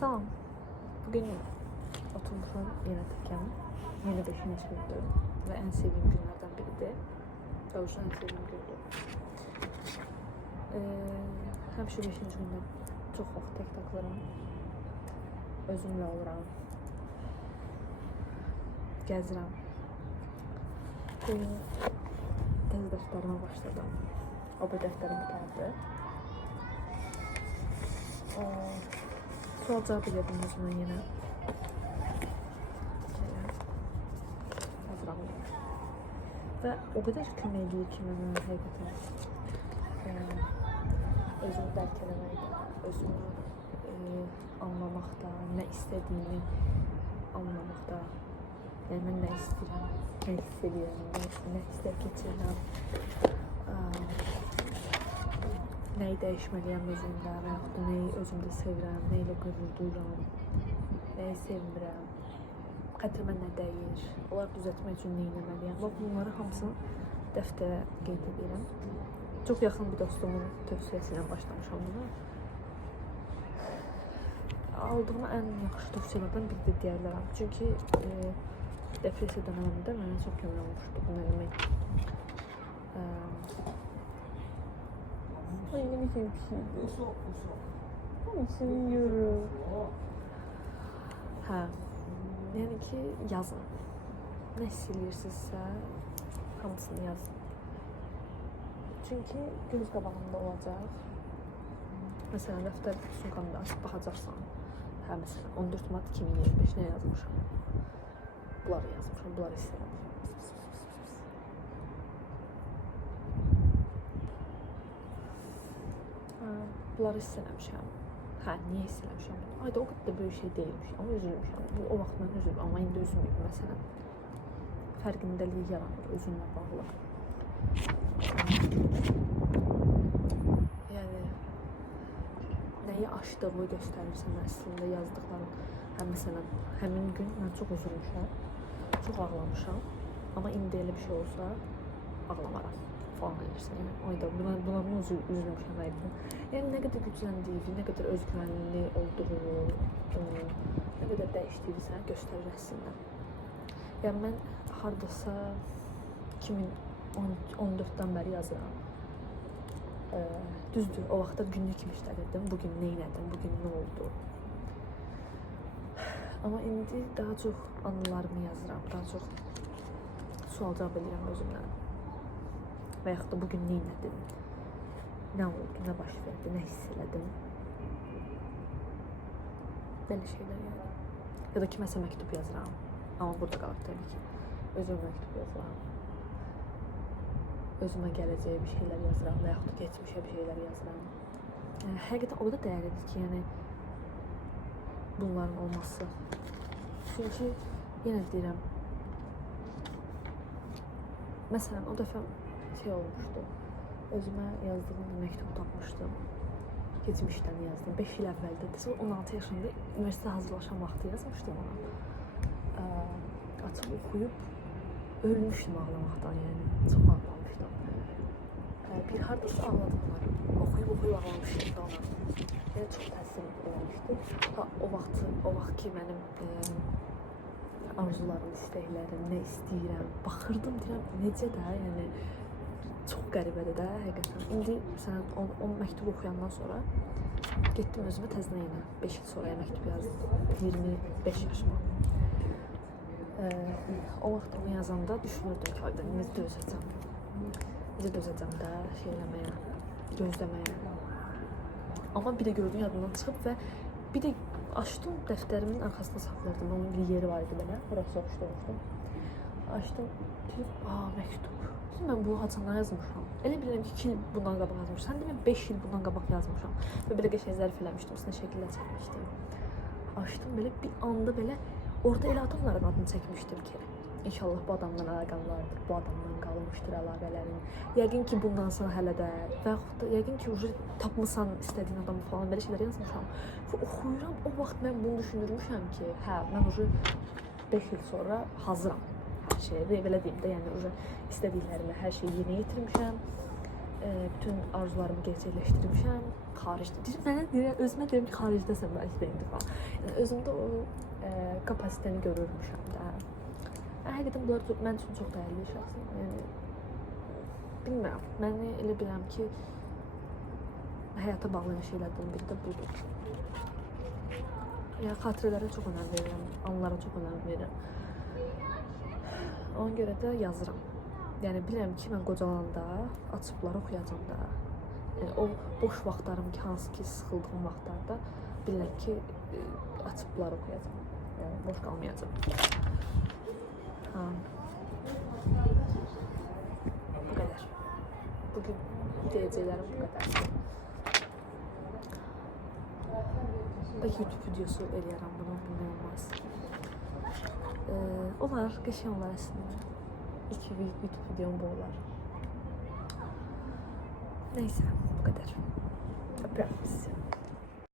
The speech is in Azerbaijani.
Salam. Bugün oturmuşum yine təkəm. Yeni 5-ci gündür və ən sevdiyim günlərdən biridir. Doğrusu ən sevdiyim gündür. Həmişə 5-ci gündə çox vaxt tək taklarım. Özümlə oluram. Gəzirəm. Tez dəftərimə başladım. O bir dəftərim bitirdi. Sual cevap ediyordum özümden yine. Hazırlanıyorum. Ve o kadar kömək edir ki, mənə həqiqətən özümü dərk eləməkdə, özümü anlamakta, nə istədiyimi anlamakta, yəni mən nə istəyirəm, nə hiss edirəm, nə hisslər keçirirəm, nəyi dəyişməliyəm özümdə və yaxud da nəyi özümdə sevirəm, nə ilə qürur duyuram, nəyi sevmirəm, xətrimə nə dəyir, onları düzəltmək üçün nə etməliyəm. Və bunları hamısını dəftərə qeyd edirəm. Çox yaxın bir dostumun tövsiyəsi ilə başlamışam buna. Aldığım ən yaxşı tövsiyələrdən biri də deyə bilərəm. Çünki depressiya dövründə mənə çox kömək olmuşdu bunu eləmək. Ay ne biçim bir şeydi. Ama seviyorum. Hə, yəni ki, yazın. Nə hiss edirsinizsə, hamısını yazın. Çünki göz qabağında olacaq. Məsələn, dəftər sumkamda açıb baxacaqsan. Hə, məsələn, 14 mart 2025 nə yazmışam? Bunları yazmışam, bunları hiss edirəm. Bunları hiss eləmişəm. Hə, niyə hiss eləmişəm? Ayda o qədər də böyük şey deyilmiş, amma üzülmüşəm. O vaxt mən üzülmüşəm, amma indi üzülməyim, məsələn. Fərqindəlik yaranır özünlə bağlı. Yəni, nəyi aşdığını göstərirsən əslində yazdıqlarım. Hə, məsələn, həmin gün mən çox üzülmüşəm, çox ağlamışam. Amma indi elə bir şey olsa, ağlamaram falan edirsən. Yəni, ayda buna üzülmüşəm həqiqətən. Yəni, nə qədər gücləndiyi, nə qədər özgüvənli olduğu, nə qədər dəyişdiyi sənə göstərir əslində. Yəni, mən haradasa 2014-dən bəri yazıram. Düzdür, o vaxtda günlük kimi işlədirdim. Bugün nə elədim, bugün nə oldu. Amma indi daha çox anılarımı yazıram, daha çox sual cavab edirəm özümdən. Və yaxud da bugün nə elədim, nə oldu, nə baş verdi, nə hiss elədim. Belə şeylər yəni. Ya da kiməsə məktub yazıram. Amma burada qalıb təbii ki. Özümə məktub yazıram. Özümə gələcəyə bir şeylər yazıram və yaxud da geçmişə bir şeylər yazıram. Yəni, həqiqətən o da dəyərlidir ki, yəni bunların olması. Çünki yenə deyirəm, məsələn, o dəfə şey olmuşdu. Özümə yazdığım bir məktub tapmışdım. Geçmişdən yazdım. 5 il əvvəldə. 16 yaşında üniversitə hazırlaşan vaxtı yazmışdım ona. Açıb oxuyub ölmüşdüm ağlamaqdan, yəni. Çox ağlamışdım. Bir hardasa ağladım onları. Oxuyub ağlamışdım da ona. Yəni çox təsir eləmişdi. O vaxt ki mənim arzularım, istəklərim, nə istəyirəm, baxırdım, deyirəm, necə də, yəni çox qəribədir də, həqiqətən. İndi məsələn, o məktubu oxuyandan sonra getdim özümə təzdən yenə 5 il sonraya məktub yazdım, 25 yaşıma. O vaxt onu yazanda düşünürdüm ki, ayda necə dözəcəm də şey eləməyə, gözləməyə. Amma bir də gördüm yadımdan çıxıb və bir də açdım, dəftərimin arxasında saxlardım, onun bir yeri var idi belə, orası soruşdurmuşdum. Açdım, dedim, məktub. Mən bu haçandan yazmışam. Elə bilirəm ki, 2 il bundan qabaq yazmışam. Sən demə 5 il bundan qabaq yazmışam. Və belə qəşəng zərf eləmişdim, üstünə şəkillər çəkmişdim. Açdım belə bir anda belə orada elə adamların adını çəkmişdim ki, İnşallah bu adamdan əlaqəm vardır, bu adamdan qalmışdır əlaqələrin. Yəqin ki, bundan sonra hələ də və yaxud da yəqin ki, tapmısan istədiyin adamı falan belə şeylər yazmışam. Və oxuyuram, o vaxt mən bunu düşünürmüşəm ki, hə, mən 5 il sonra hazıram hər şeyə. Belə deyim də, yəni istədiklərimə hər şeyi yerinə yetirmişəm. bütün arzularımı gerçəkləşdirmişəm. Xaricdə. Deyirəm, özümə deyirəm ki, xaricdəsən bəlkə də indi falan. Yəni, özümdə o kapasitəni görürmüşəm də. Həqiqətən bunlar mən üçün çox dəyərli şəxsən. Yəni, bilmirəm, məni elə bilirəm ki, həyata bağlayan şeylərdən biri də budur. Yəni, xatirələrə çox önəm verirəm, anlara çox önəm verirəm. Ona görə də yazıram. Yəni, bilirəm ki, mən qocalanda açıb bunları oxuyacam da. Yəni, o boş vaxtlarım ki, hansı ki, sıxıldığım vaxtlarda bilirəm ki, açıb bunları oxuyacam. Yəni, boş qalmayacam. Ha. Bu qədər. Bugün deyəcəklərim bu qədər. Belki YouTube videosu eləyərəm bunu, bilmək olmaz. Olar, qəşəng olar əslində. İlk YouTube videom bu olar. Neyse, bu qədər. Öpürəm sizi.